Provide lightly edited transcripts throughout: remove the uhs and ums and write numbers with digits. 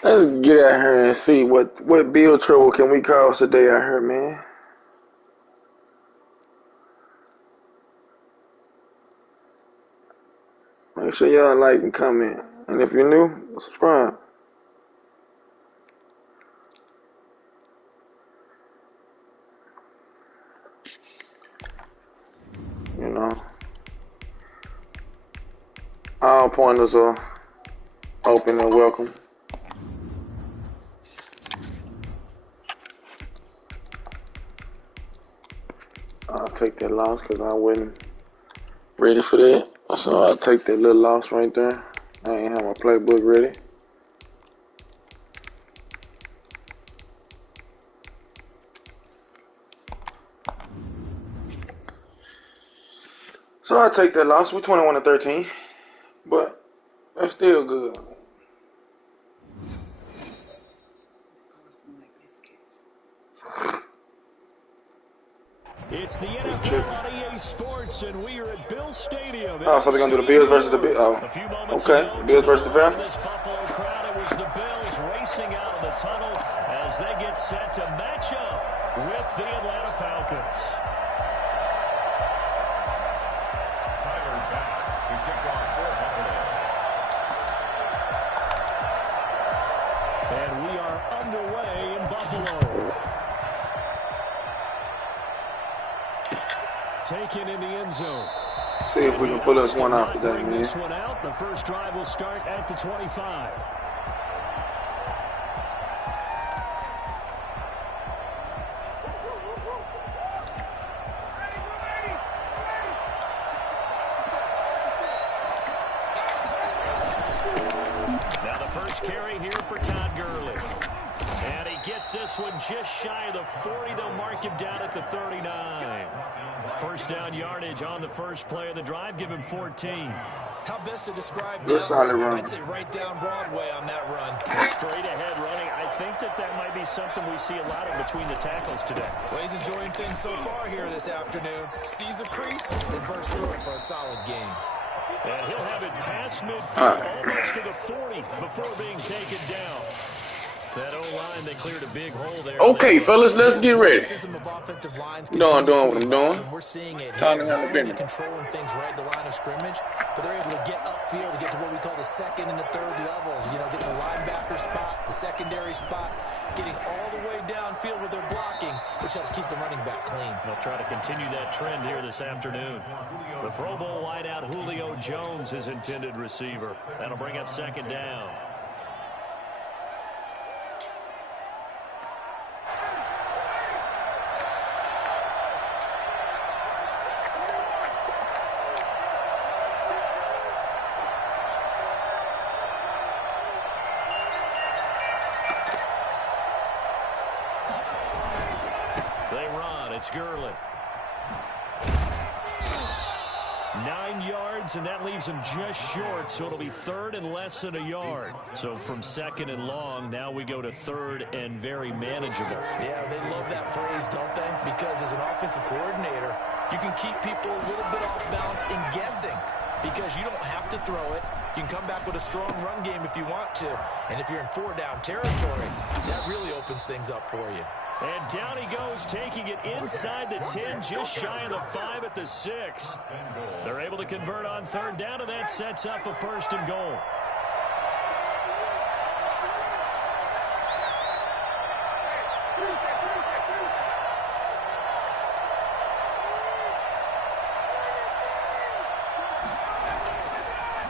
Let's get out here and see what bill trouble can we cause today out here, man. Make sure y'all like and comment. And if you're new, subscribe. You know, all pointers are open and welcome. I'll take that loss because I wasn't ready for that. So I'll take that little loss right there. I ain't have my playbook ready. So I'll take that loss. We're 21-13. But that's still good. It's the NFL on EA Sports, and we are at Bills Stadium. Oh, so they're going to do the Bills versus the Bills. Oh, okay. Bills versus the Falcons. This Buffalo crowd, it was the Bills racing out of the tunnel as they get set to match up with the Atlanta Falcons. And we are underway in Buffalo. Taken in the end zone. See if we can pull us one out today, man. This one out. The first drive will start at the 25. Now the first carry here for Todd Gurley. And he gets this one just shy of the 40. They'll mark him down at the 39. First down yardage on the first play of the drive. Give him 14. How best to describe Good solid run. I'd say right down Broadway on that run. Straight ahead running. I think that might be something we see a lot of between the tackles today. Well, he's enjoying things so far here this afternoon. Sees a crease, then bursts through it for a solid gain. And he'll have it past midfield, almost to the 40 before being taken down. That O-line, they cleared a big hole there. Okay, fellas, let's get ready. You know I'm doing what I'm doing. We're seeing it Time to here, handle business. controlling things right at the line of scrimmage, but they're able to get upfield to get to what we call the second and the third levels. You know, get to the linebacker spot, the secondary spot, getting all the way downfield with their blocking, which helps keep the running back clean. They'll try to continue that trend here this afternoon. The Pro Bowl wideout Julio Jones is intended receiver. That'll bring up second down. It's Gurley. 9 yards, and that leaves him just short, so it'll be third and less than a yard. So from second and long, now we go to third and very manageable. Yeah, they love that phrase, don't they? Because as an offensive coordinator, you can keep people a little bit off balance in guessing because you don't have to throw it. You can come back with a strong run game if you want to. And if you're in 4-down territory, that really opens things up for you. And down he goes, taking it inside the 10, just shy of the 5 at the 6. They're able to convert on third down, and that sets up a first and goal.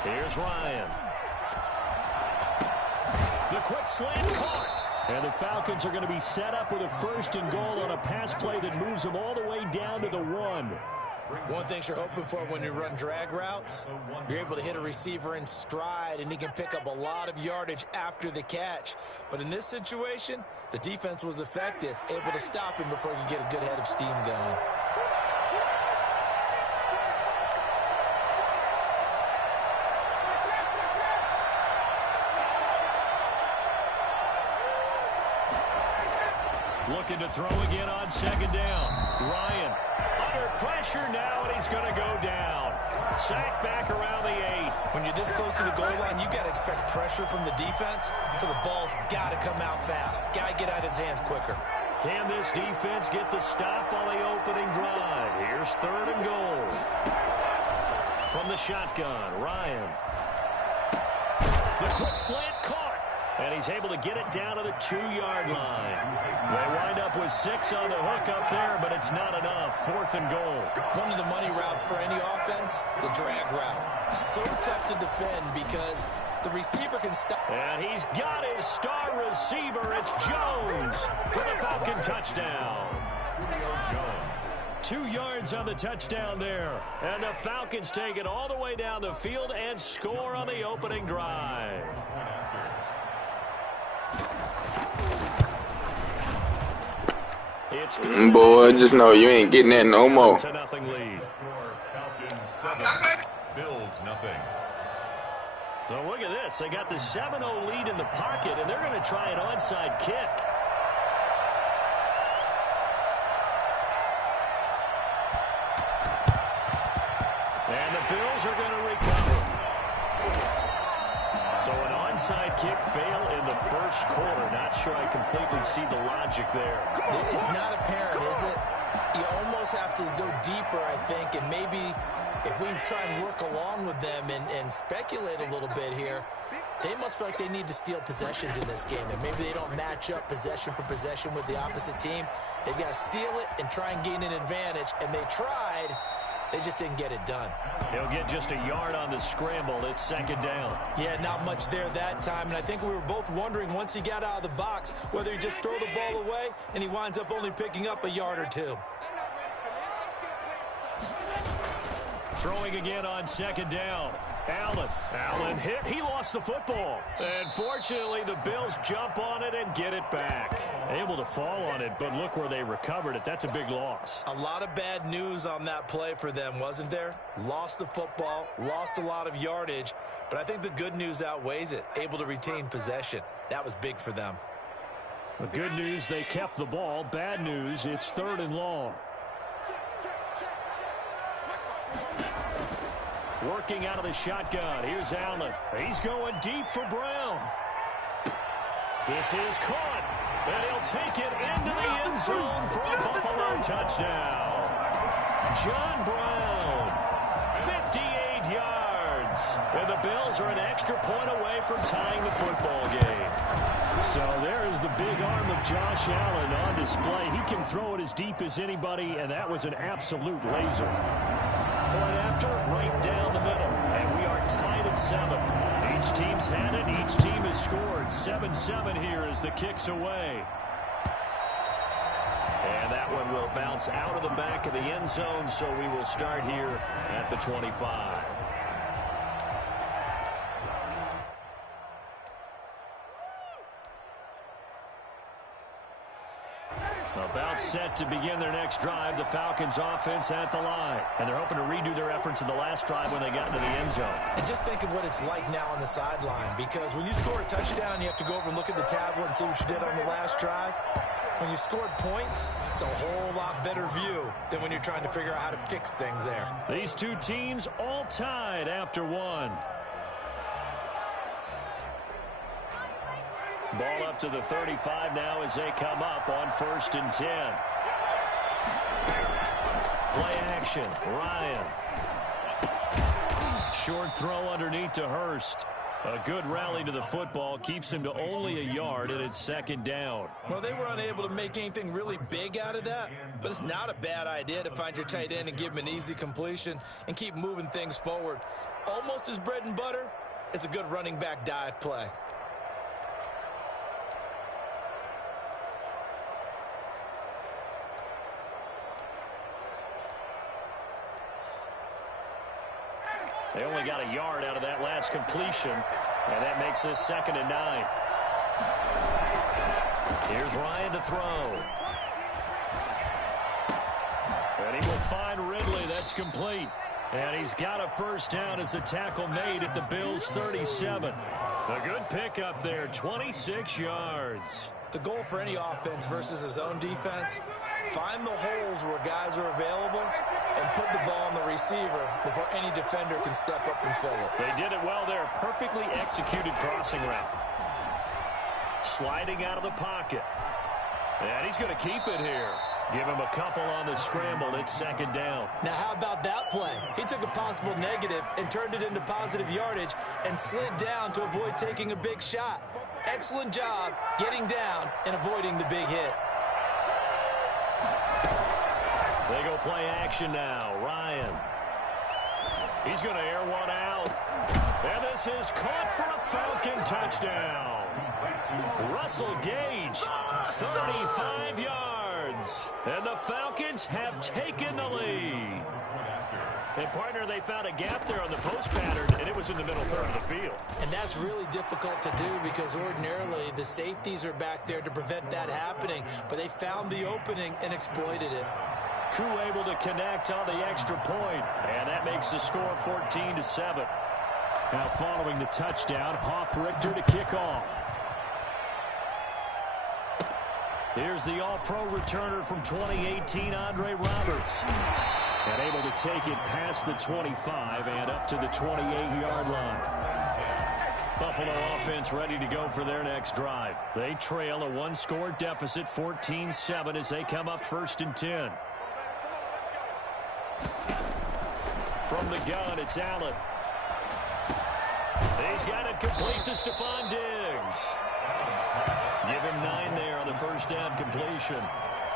Here's Ryan. The quick slant caught. And the Falcons are going to be set up with a first and goal on a pass play that moves them all the way down to the 1. One thing you're hoping for when you run drag routes, you're able to hit a receiver in stride, and he can pick up a lot of yardage after the catch. But in this situation, the defense was effective, able to stop him before he could get a good head of steam going. Looking to throw again on second down. Ryan under pressure now, and he's going to go down. Sack back around the 8. When you're this close to the goal line, you got to expect pressure from the defense, so the ball's got to come out fast. Got to get out of his hands quicker. Can this defense get the stop on the opening drive? Here's 3rd and goal. From the shotgun, Ryan. The quick slant caught. And he's able to get it down to the 2-yard line. They wind up with 6 on the hook up there, but it's not enough. 4th and goal. One of the money routes for any offense, the drag route. So tough to defend because the receiver can stop. And he's got his star receiver. It's Jones for the Falcon touchdown. 2 yards on the touchdown there. And the Falcons take it all the way down the field and score on the opening drive. It's boy, just know you ain't getting that no more. 7-0 lead. Bills nothing. So look at this. They got the 7-0 lead in the pocket, and they're going to try an onside kick. And the Bills are going to recover. So an onside kick fail in the first quarter. Not sure I completely see the logic there. It's not apparent, is it? You almost have to go deeper, I think, and maybe if we try and work along with them and speculate a little bit here, they must feel like they need to steal possessions in this game, and maybe they don't match up possession for possession with the opposite team. They've got to steal it and try and gain an advantage, and they tried. They just didn't get it done. He'll get just a yard on the scramble. It's 2nd down. Yeah, not much there that time. And I think we were both wondering once he got out of the box whether he just throw the ball away and he winds up only picking up a yard or 2. Throwing again on 2nd down. Allen hit. He lost the football. And fortunately, the Bills jump on it and get it back. Able to fall on it, but look where they recovered it. That's a big loss. A lot of bad news on that play for them, wasn't there? Lost the football, lost a lot of yardage, but I think the good news outweighs it. Able to retain possession. That was big for them. The good news, they kept the ball. Bad news, it's 3rd and long. Working out of the shotgun. Here's Allen. He's going deep for Brown. This is caught. And he'll take it into the end zone for a Buffalo touchdown. John Brown, 58 yards. And the Bills are an extra point away from tying the football game. So there is the big arm of Josh Allen on display. He can throw it as deep as anybody, and that was an absolute laser. Point after, right down the middle. And we are tied at 7. Each team's had it. Each team has scored. 7-7 here as the kick's away. And that one will bounce out of the back of the end zone, so we will start here at the 25. About set to begin their next drive. The Falcons offense at the line. And they're hoping to redo their efforts in the last drive when they got into the end zone. And just think of what it's like now on the sideline, because when you score a touchdown, you have to go over and look at the tablet and see what you did on the last drive. When you scored points, it's a whole lot better view than when you're trying to figure out how to fix things there. These two teams all tied after 1. Ball up to the 35 now as they come up on 1st and 10. Play action. Ryan. Short throw underneath to Hurst. A good rally to the football keeps him to only a yard, and it's 2nd down. Well, they were unable to make anything really big out of that, but it's not a bad idea to find your tight end and give him an easy completion and keep moving things forward. Almost his bread and butter is a good running back dive play. They only got a yard out of that last completion, and that makes this 2nd and 9. Here's Ryan to throw. And he will find Ridley. That's complete. And he's got a first down as the tackle made at the Bills' 37. A good pickup there, 26 yards. The goal for any offense versus his own defense, find the holes where guys are available and put the ball on the receiver before any defender can step up and fill it. They did it well there. Perfectly executed crossing route. Sliding out of the pocket. And he's going to keep it here. Give him a couple on the scramble. It's second down. Now, how about that play? He took a possible negative and turned it into positive yardage and slid down to avoid taking a big shot. Excellent job getting down and avoiding the big hit. They go play action now. Ryan. He's going to air one out. And this is caught for a Falcon touchdown. Russell Gage, 35 yards. And the Falcons have taken the lead. And, partner, they found a gap there on the post pattern, and it was in the middle third of the field. And that's really difficult to do because ordinarily the safeties are back there to prevent that happening. But they found the opening and exploited it. Crew able to connect on the extra point, and that makes the score 14-7. Now following the touchdown, Hoff-Richter to kick off. Here's the all-pro returner from 2018, Andre Roberts. And able to take it past the 25 and up to the 28-yard line. Buffalo offense ready to go for their next drive. They trail a one-score deficit, 14-7, as they come up 1st and 10. From the gun, it's Allen. He's got it complete to Stephon Diggs. Give him 9 there on the first down completion.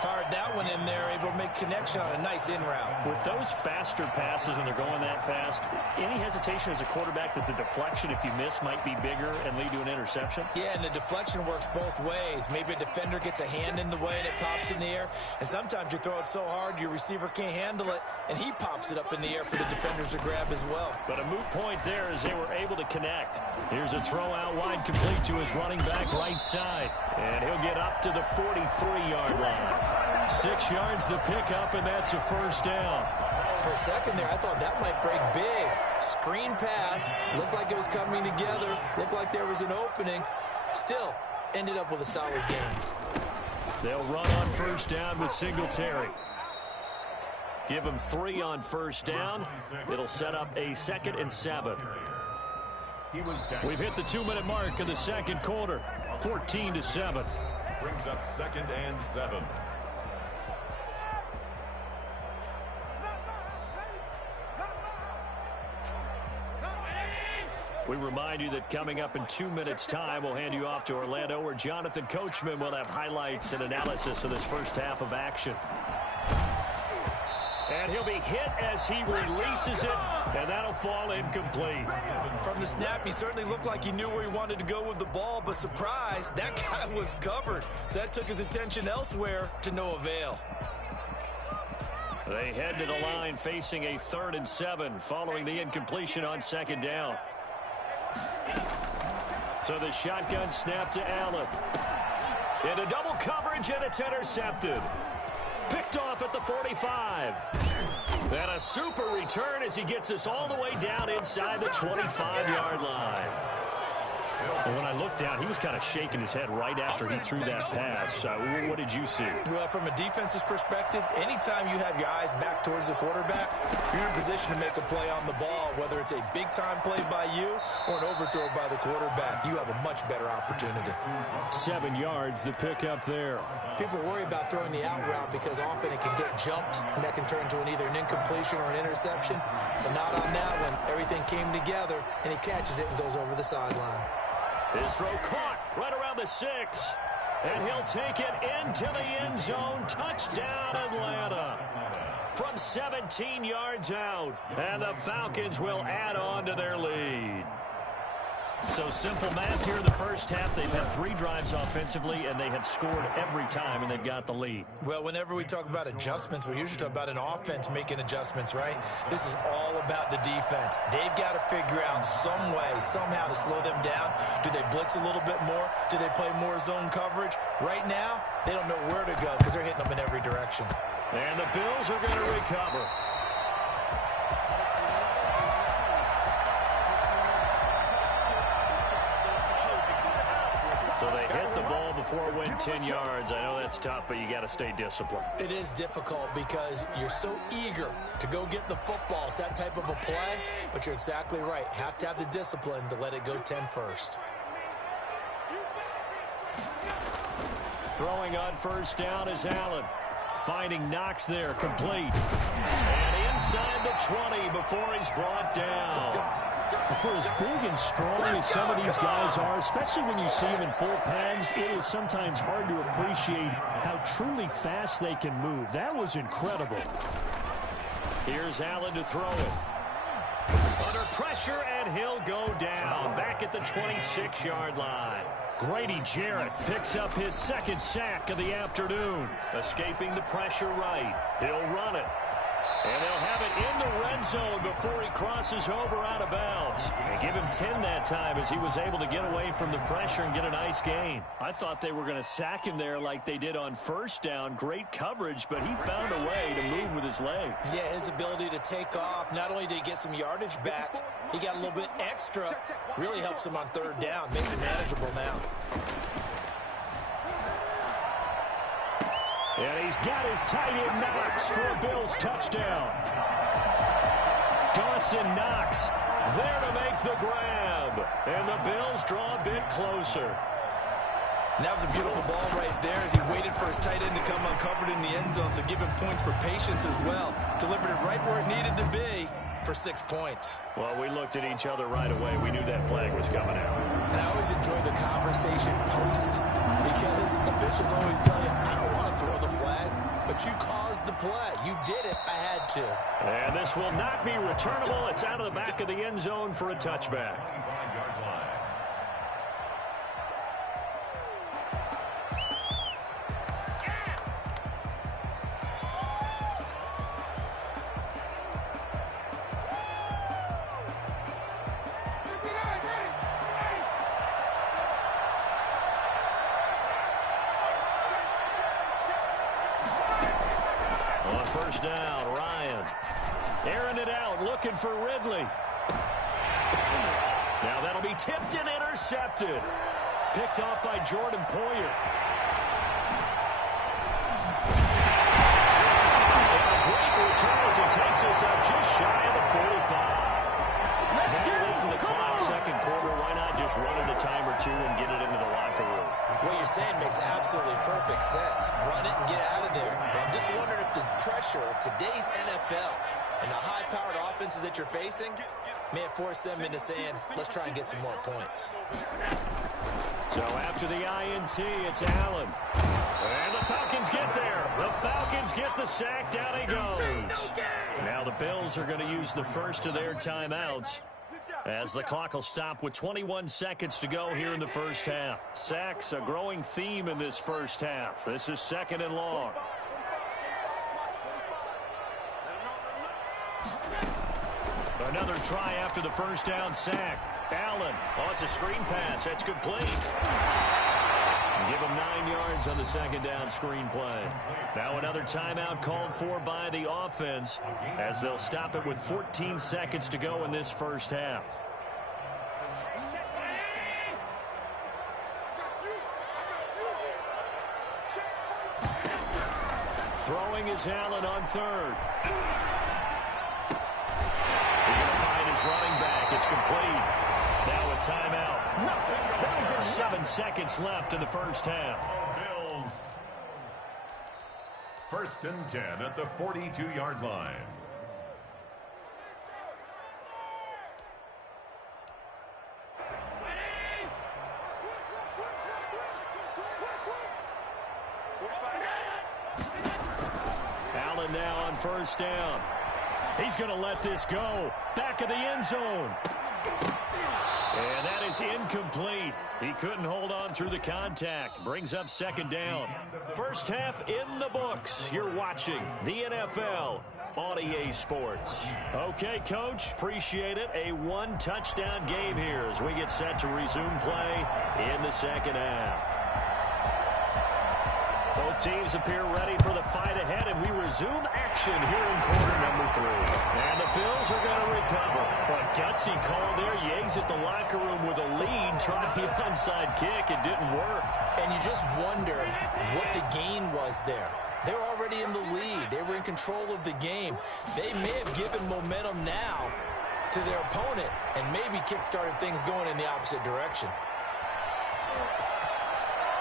Fired that one in there, able to make connection on a nice in route. With those faster passes and they're going that fast, any hesitation as a quarterback that the deflection, if you miss, might be bigger and lead to an interception? Yeah, and the deflection works both ways. Maybe a defender gets a hand in the way and it pops in the air. And sometimes you throw it so hard your receiver can't handle it, and he pops it up in the air for the defenders to grab as well. But a moot point there as they were able to connect. Here's a throw out wide complete to his running back right side. And he'll get up to the 43-yard line. 6 yards the pickup, and that's a first down. For a second there, I thought that might break big. Screen pass. Looked like it was coming together. Looked like there was an opening. Still, ended up with a solid game. They'll run on first down with Singletary. Give him 3 on first down. It'll set up a 2nd and 7. We've hit the 2-minute mark of the second quarter. 14-7. Brings up 2nd and 7. We remind you that coming up in 2 minutes' time, we'll hand you off to Orlando, where Jonathan Coachman will have highlights and analysis of this first half of action. And he'll be hit as he releases it, and that'll fall incomplete. From the snap, he certainly looked like he knew where he wanted to go with the ball, but surprise, that guy was covered. So that took his attention elsewhere to no avail. They head to the line facing a 3rd and 7 following the incompletion on 2nd down. So the shotgun snap to Allen. Into double coverage, and it's intercepted. Picked off at the 45. And a super return as he gets us all the way down inside the 25-yard line. And when I looked down, he was kind of shaking his head right after he threw that pass. What did you see? Well, from a defense's perspective, anytime you have your eyes back towards the quarterback, you're in a position to make a play on the ball, whether it's a big-time play by you or an overthrow by the quarterback. You have a much better opportunity. 7 yards, the pickup there. People worry about throwing the out route because often it can get jumped, and that can turn into either an incompletion or an interception. But not on that one. Everything came together, and he catches it and goes over the sideline. His throw caught right around the 6. And he'll take it into the end zone. Touchdown, Atlanta. From 17 yards out. And the Falcons will add on to their lead. So simple math here in the first half. They've had 3 drives offensively, and they have scored every time, and they've got the lead. Well, whenever we talk about adjustments, we usually talk about an offense making adjustments, right? This is all about the defense. They've got to figure out some way, somehow to slow them down. Do they blitz a little bit more? Do they play more zone coverage? Right now, they don't know where to go because they're hitting them in every direction. And the Bills are going to recover. So they hit the ball before it went 10 yards. I know that's tough, but you got to stay disciplined. It is difficult because you're so eager to go get the football. It's that type of a play, but you're exactly right. Have to have the discipline to let it go 10 first. Throwing on first down is Allen. Finding Knox there, complete. And inside the 20 before he's brought down. For as big and strong as some of these guys are, especially when you see them in full pads, it is sometimes hard to appreciate how truly fast they can move. That was incredible. Here's Allen to throw it. Under pressure, and he'll go down. Back at the 26-yard line. Grady Jarrett picks up his second sack of the afternoon. Escaping the pressure right. He'll run it. And they'll have it in the red zone before he crosses over out of bounds. They give him 10 that time as he was able to get away from the pressure and get a nice gain. I thought they were going to sack him there like they did on first down. Great coverage, but he found a way to move with his legs. Yeah, his ability to take off, not only did he get some yardage back, he got a little bit extra. Really helps him on third down. Makes it manageable now. And he's got his tight end Knox for a Bills touchdown. Dawson Knox there to make the grab. And the Bills draw a bit closer. And that was a beautiful ball right there as he waited for his tight end to come uncovered in the end zone. So give him points for patience as well. Delivered it right where it needed to be for 6 points. Well, we looked at each other right away. We knew that flag was coming out. And I always enjoy the conversation post because officials always tell you, I don't want to throw the flag, but you caused the play. You did it. I had to. And this will not be returnable. It's out of the back of the end zone for a touchback. First down, Ryan. Airing it out, looking for Ridley. Now that'll be tipped and intercepted. Picked off by Jordan Poyer. And a great return as he takes us up just shy of the 45. Now late in the clock, second quarter, why not just run it a time or two and get it into the locker room? What you're saying makes absolutely perfect sense. Run it and get out of there. But I'm just wondering if the pressure of today's NFL and the high-powered offenses that you're facing may have forced them into saying, let's try and get some more points. So after the INT, it's Allen. And the Falcons get there. The Falcons get the sack. Down he goes. Now the Bills are going to use the first of their timeouts, as the clock will stop with 21 seconds to go here in the first half. Sacks, a growing theme in this first half. This is second and long. Another try after the first down sack. Allen, it's a screen pass. That's complete. Give him 9 yards on the second down screen play. Now another timeout called for by the offense, as they'll stop it with 14 seconds to go in this first half. Throwing is Allen on third. He's going to find his running back. It's complete. Now a timeout. 7 seconds left in the first half. Bills. First and 10 at the 42-yard line. Allen now on first down. He's going to let this go. Back of the end zone. And that is incomplete. He couldn't hold on through the contact. Brings up second down. First half in the books. You're watching the NFL on EA Sports. Okay, Coach, appreciate it. A one-touchdown game here as we get set to resume play in the second half. Both teams appear ready for the fight ahead, and we resume action here in quarter number 3. And the Bills are going to recover, but Gutsy call there. You exit the locker room with a lead. Tried the onside kick. It didn't work. And you just wonder what the gain was there. They were already in the lead. They were in control of the game. They may have given momentum now to their opponent and maybe kick-started things going in the opposite direction.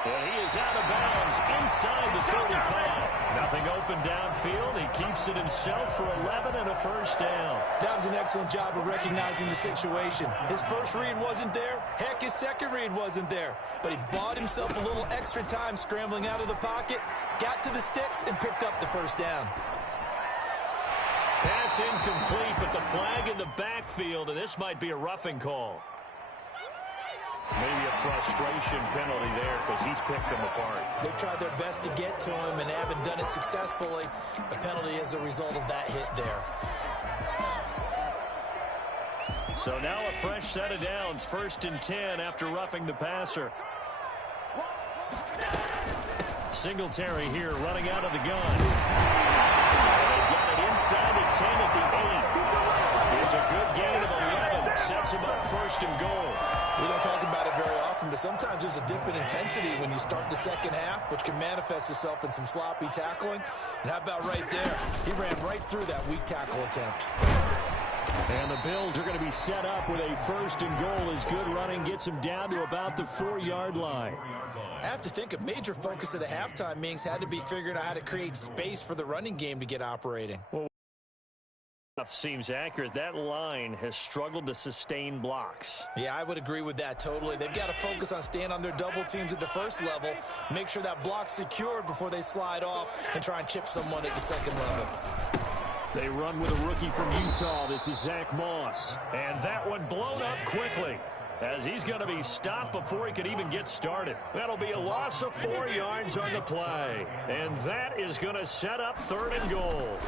And he is out of bounds inside the 35. Nothing open downfield. He keeps it himself for 11 and a first down. That was an excellent job of recognizing the situation. His first read wasn't there. Heck, his second read wasn't there. But he bought himself a little extra time scrambling out of the pocket, got to the sticks, and picked up the first down. Pass incomplete, but the flag in the backfield, and this might be a roughing call. Maybe a frustration penalty there because he's picked them apart. They've tried their best to get to him and haven't done it successfully. A penalty as a result of that hit there. So now a fresh set of downs. 1st and 10 after roughing the passer. Singletary here running out of the gun. They've got it inside the 10 at the 8. It's a good gain of 11. Sets him up 1st and goal. We don't talk about it very often, but sometimes there's a dip in intensity when you start the second half, which can manifest itself in some sloppy tackling. And how about right there? He ran right through that weak tackle attempt. And the Bills are going to be set up with a 1st and goal as good running gets them down to about the 4-yard line. I have to think a major focus of the halftime meetings had to be figuring out how to create space for the running game to get operating. Well, seems accurate. That line has struggled to sustain blocks. Yeah, I would agree with that totally. They've got to focus on staying on their double teams at the first level, make sure that block's secured before they slide off and try and chip someone at the second level. They run with a rookie from Utah. This is Zach Moss. And that one blown up quickly as he's going to be stopped before he could even get started. That'll be a loss of 4 yards on the play. And that is going to set up 3rd and goal.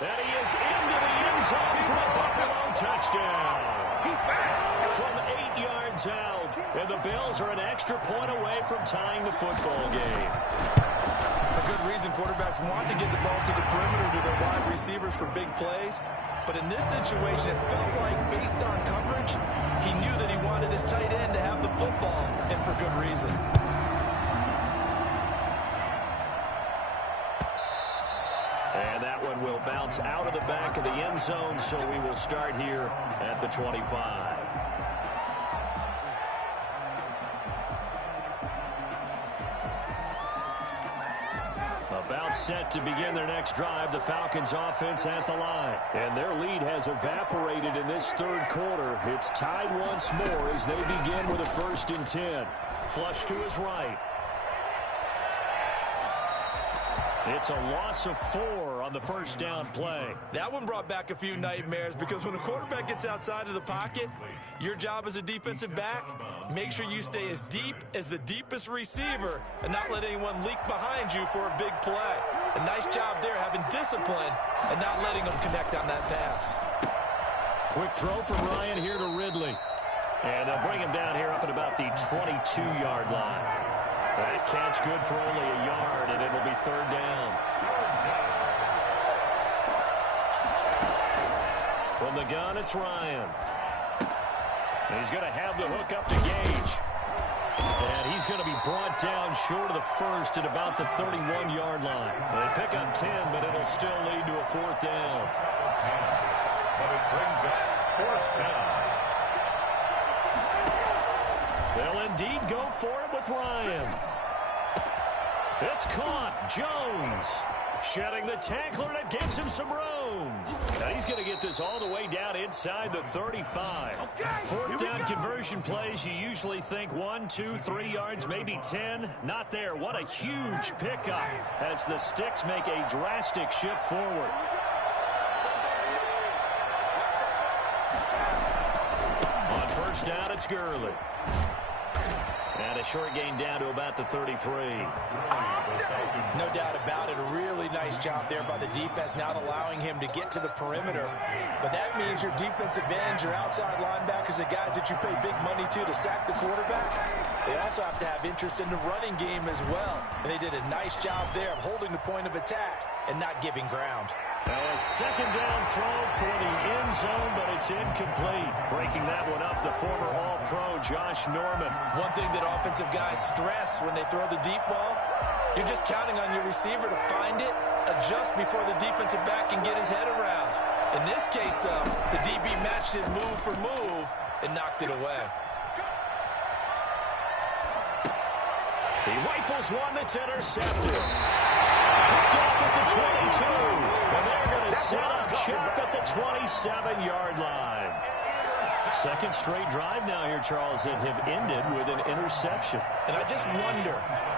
And he is into the end zone for a Buffalo touchdown. From 8 yards out. And the Bills are an extra point away from tying the football game. For good reason, quarterbacks want to get the ball to the perimeter to their wide receivers for big plays. But in this situation, it felt like, based on coverage, he knew that he wanted his tight end to have the football, and for good reason. And that one will bounce out of the back of the end zone, so we will start here at the 25. About set to begin their next drive, the Falcons offense at the line. And their lead has evaporated in this 3rd quarter. It's tied once more as they begin with a 1st and 10. Flush to his right. It's a loss of 4 on the 1st down play. That one brought back a few nightmares because when a quarterback gets outside of the pocket, your job as a defensive back, make sure you stay as deep as the deepest receiver and not let anyone leak behind you for a big play. A nice job there having discipline and not letting them connect on that pass. Quick throw from Ryan here to Ridley. And they'll bring him down here up at about the 22-yard line. That catch good for only a yard, and it'll be 3rd down. From the gun, it's Ryan. And he's going to have the hook up to Gage. And he's going to be brought down short of the 1st at about the 31-yard line. They pick up 10, but it'll still lead to a 4th down. But it brings up 4th down. They'll indeed go for it with Ryan. It's caught. Jones shedding the tackler, and it gives him some room. Now he's going to get this all the way down inside the 35. 4th down conversion plays, you usually think 1, 2, 3 yards, maybe 10. Not there. What a huge pickup as the sticks make a drastic shift forward. On 1st down, it's Gurley. And a short gain down to about the 33. No doubt about it. A really nice job there by the defense, not allowing him to get to the perimeter. But that means your defensive ends, your outside linebackers, the guys that you pay big money to sack the quarterback, they also have to have interest in the running game as well. And they did a nice job there of holding the point of attack and not giving ground. A 2nd down throw for it's incomplete. Breaking that one up, the former All-Pro Josh Norman. One thing that offensive guys stress when they throw the deep ball, you're just counting on your receiver to find it, adjust before the defensive back can get his head around. In this case, though, the DB matched it move for move and knocked it away. He rifles one that's intercepted. Picked off at the 22. And they're going to set up shop at the 27-yard line. Second straight drive now here, Charles, that have ended with an interception. And I just wonder,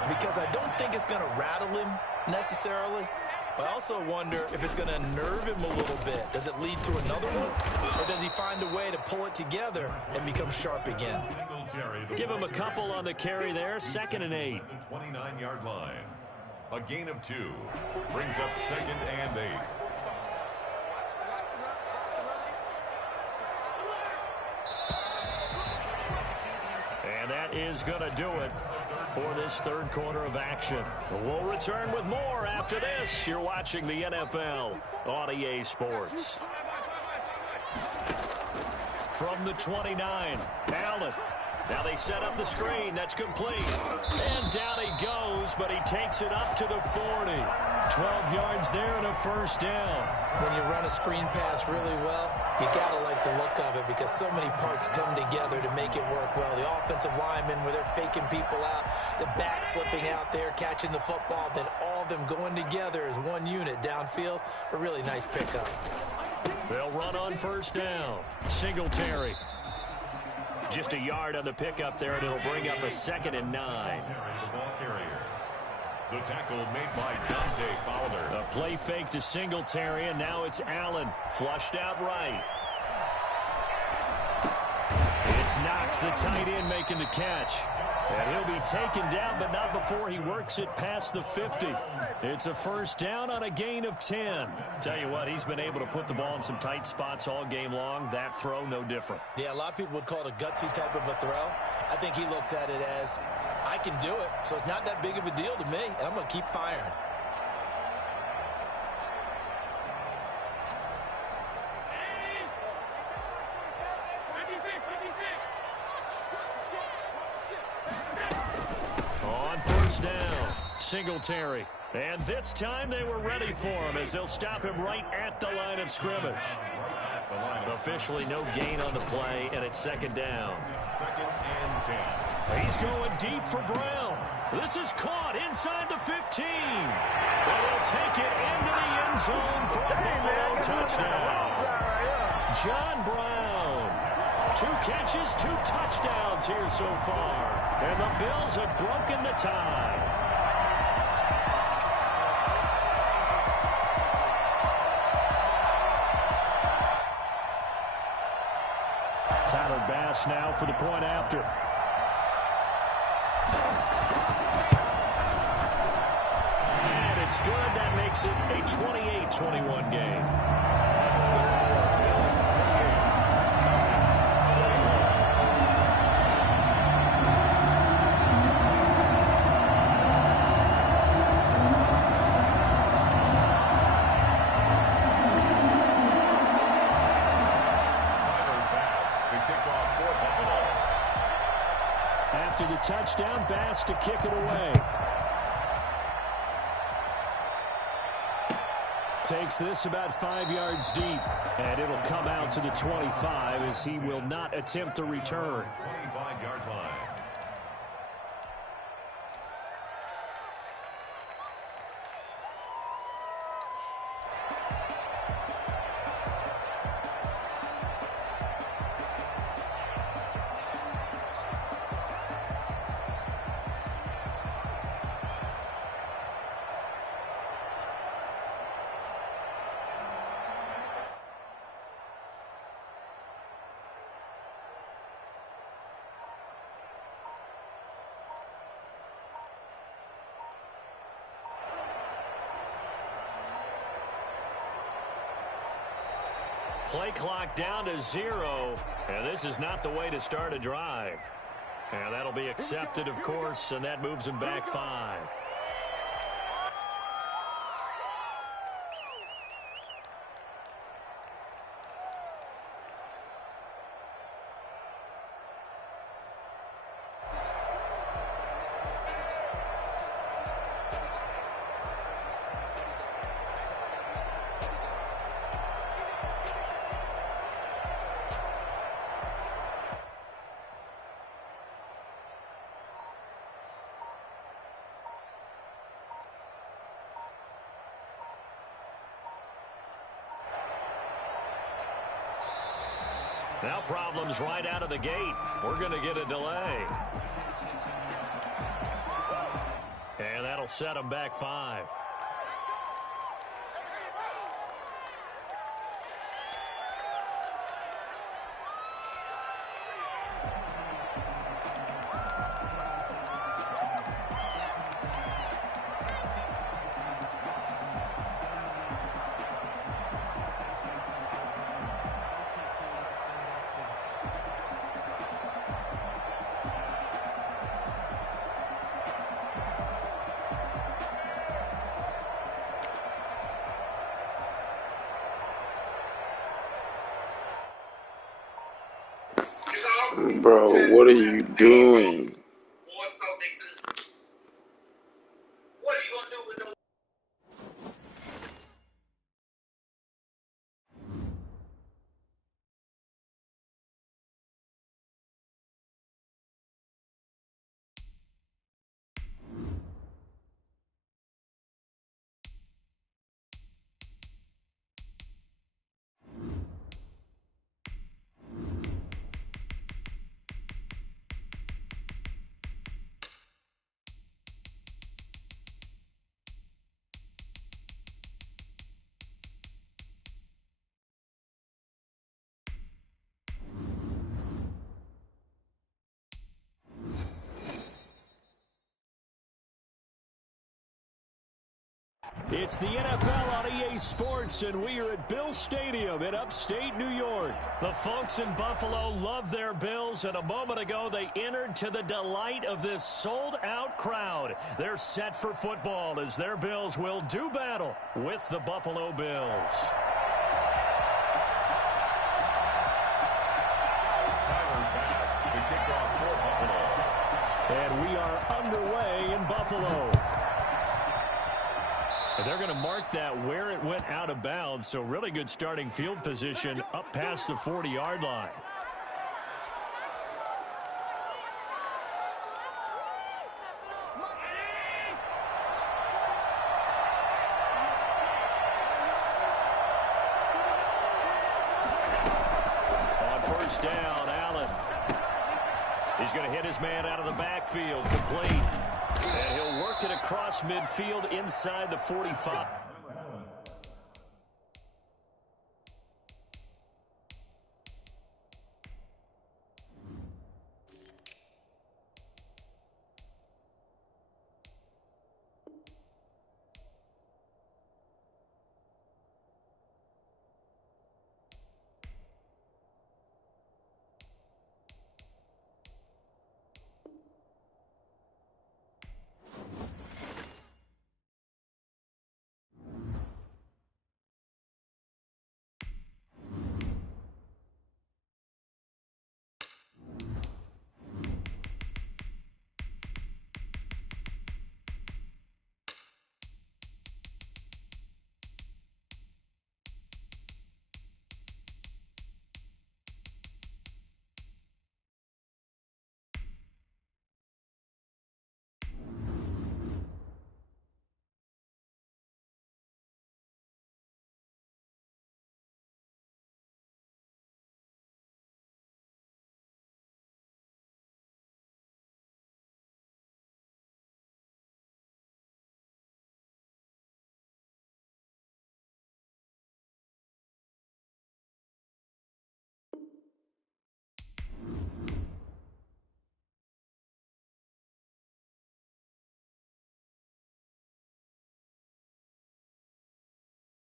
because I don't think it's going to rattle him necessarily, but I also wonder if it's going to nerve him a little bit. Does it lead to another one? Or does he find a way to pull it together and become sharp again? Give him a couple on the carry there. 2nd and 8. 29-yard line. A gain of 2 brings up 2nd and 8. And that is going to do it for this third quarter of action. We'll return with more after this. You're watching the NFL on EA Sports. From the 29, Allen. Now they set up the screen. That's complete. And down he goes, but he takes it up to the 40. 12 yards there and a first down. When you run a screen pass really well, you got to like the look of it because so many parts come together to make it work well. The offensive linemen, where they're faking people out, the back slipping out there, catching the football, then all of them going together as one unit downfield. A really nice pickup. They'll run on first down. Singletary. Just a yard on the pickup there, and it'll bring up a 2nd and 9. The ball carrier. The tackle made by Dante Fowler. A play fake to Singletary, and now it's Allen. Flushed out right. It's Knox, the tight end, making the catch. And he'll be taken down, but not before he works it past the 50. It's a first down on a gain of 10. Tell you what, he's been able to put the ball in some tight spots all game long. That throw, no different. Yeah, a lot of people would call it a gutsy type of a throw. I think he looks at it as, I can do it, so it's not that big of a deal to me, and I'm going to keep firing. On first down, Singletary. And this time they were ready for him as they'll stop him right at the line of scrimmage. Officially no gain on the play, and it's 2nd down. 2nd and 10. He's going deep for Brown. This is caught inside the 15. And he'll take it into the end zone for a Buffalo touchdown. John Brown. 2 catches, 2 touchdowns here so far. And the Bills have broken the tie. Tyler Bass now for the point after. And it's good. That makes it a 28-21 game. After the touchdown, Bass to kick it away. Takes this about 5 yards deep, and it'll come out to the 25 as he will not attempt a return. 25-yard line. Play clock down to 0, and this is not the way to start a drive. And that'll be accepted, of course, and that moves him back 5. Now problems right out of the gate. We're going to get a delay. And that'll set them back 5. Bro, what are you doing? It's the NFL on EA Sports, and we are at Bill Stadium in upstate New York. The folks in Buffalo love their Bills, and a moment ago they entered to the delight of this sold-out crowd. They're set for football as their Bills will do battle with the Buffalo Bills. Tyler Bass, the kickoff for Buffalo. And we are underway in Buffalo. They're going to mark that where it went out of bounds, so really good starting field position up past the 40-yard line. On first down, Allen. He's going to hit his man out of the backfield, complete. And he'll work it across midfield inside the 45.